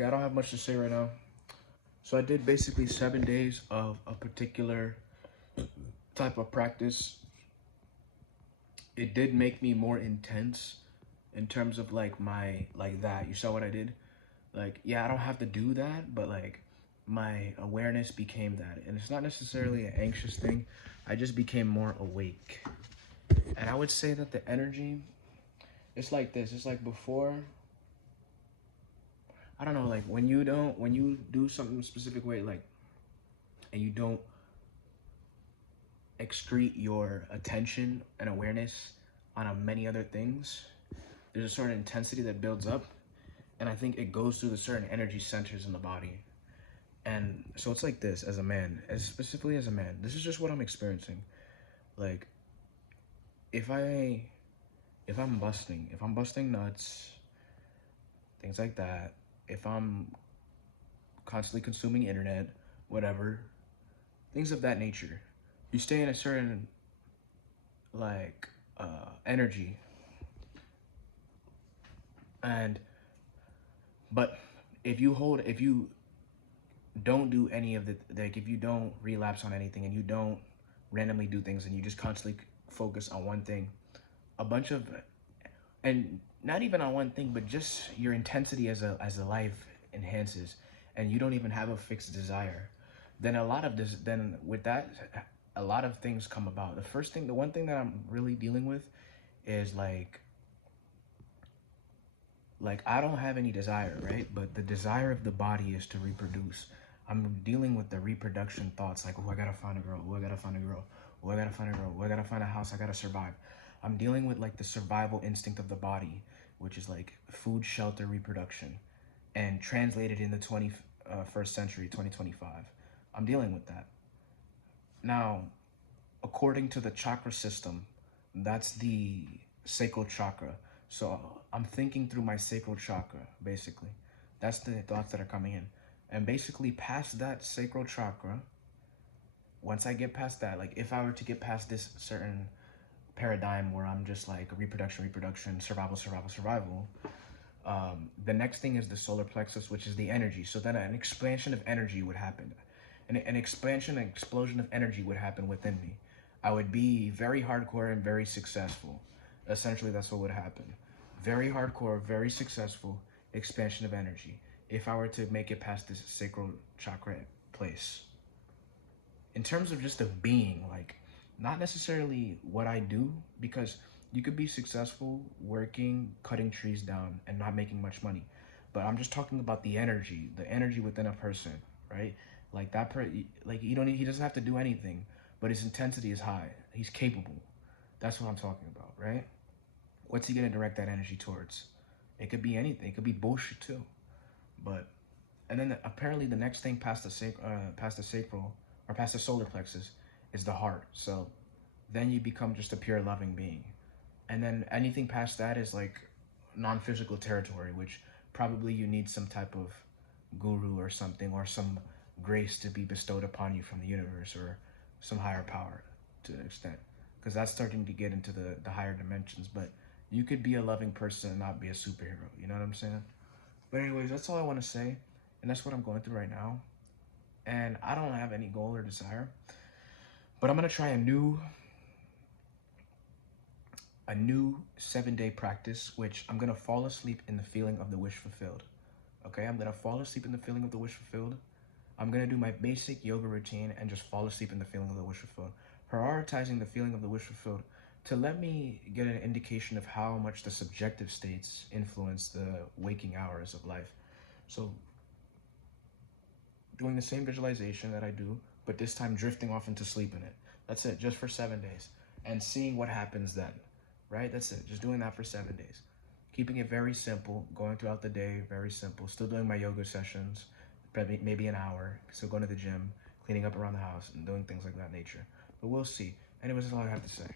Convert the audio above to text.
Okay, I don't have much to say right now. So I did basically 7 days of a particular type of practice. It did make me more intense in terms of like my like that. You saw what I did? Like, yeah, I don't have to do that, but like my awareness became that. And it's not necessarily an anxious thing. I just became more awake. And I would say that the energy, it's like this. It's like before, I don't know, like when you do something a specific way, like, and you don't excrete your attention and awareness on many other things, there's a certain intensity that builds up. And I think it goes through the certain energy centers in the body. And so it's like this as a man, as specifically as a man, this is just what I'm experiencing. Like, if I, if I'm busting nuts, things like that, if I'm constantly consuming internet, whatever, things of that nature, you stay in a certain like energy. And but if you don't do any of the, like, if you don't relapse on anything and you don't randomly do things and you just constantly focus on one thing, a bunch of, and not even on one thing, but just your intensity as a life enhances, and you don't even have a fixed desire, then a lot of this, then with that, a lot of things come about. The first thing, the one thing that I'm really dealing with is like I don't have any desire, right? But the desire of the body is to reproduce. I'm dealing with the reproduction thoughts, like, oh, I gotta find a girl, oh, I gotta find a girl, oh, I gotta find a girl, oh, I gotta find a house, I gotta survive. I'm dealing with like the survival instinct of the body, which is like food, shelter, reproduction, and translated in the 21st century, 2025. I'm dealing with that. Now, according to the chakra system, that's the sacral chakra. So I'm thinking through my sacral chakra, basically. That's the thoughts that are coming in. And basically, past that sacral chakra, once I get past that, like if I were to get past this certain paradigm where I'm just like reproduction, reproduction, survival, survival, survival, the next thing is the solar plexus, which is the energy. So then an expansion of energy would happen. An expansion, an explosion of energy would happen within me. I would be very hardcore and very successful. Essentially, that's what would happen. Very hardcore, very successful expansion of energy. If I were to make it past this sacral chakra place. In terms of just of being, like, not necessarily what I do, because you could be successful working, cutting trees down, and not making much money. But I'm just talking about the energy within a person, right? Like like he doesn't have to do anything, but his intensity is high. He's capable. That's what I'm talking about, right? What's he gonna direct that energy towards? It could be anything. It could be bullshit too. But and then apparently the next thing past the sacral or past the solar plexus is the heart. So then you become just a pure loving being, and then anything past that is like non-physical territory, which probably you need some type of guru or something, or some grace to be bestowed upon you from the universe or some higher power to an extent, because that's starting to get into the higher dimensions. But you could be a loving person and not be a superhero, you know what I'm saying? But anyways, that's all I want to say, and that's what I'm going through right now. And I don't have any goal or desire, but I'm gonna try a new 7 day practice, which I'm gonna fall asleep in the feeling of the wish fulfilled. Okay, I'm gonna fall asleep in the feeling of the wish fulfilled. I'm gonna do my basic yoga routine and just fall asleep in the feeling of the wish fulfilled, prioritizing the feeling of the wish fulfilled to let me get an indication of how much the subjective states influence the waking hours of life. So doing the same visualization that I do, but this time drifting off into sleep in it. That's it, just for 7 days. And seeing what happens then, right? That's it, just doing that for 7 days. Keeping it very simple, going throughout the day, very simple. Still doing my yoga sessions, maybe an hour. Still going to the gym, cleaning up around the house, and doing things like that nature. But we'll see. Anyways, that's all I have to say.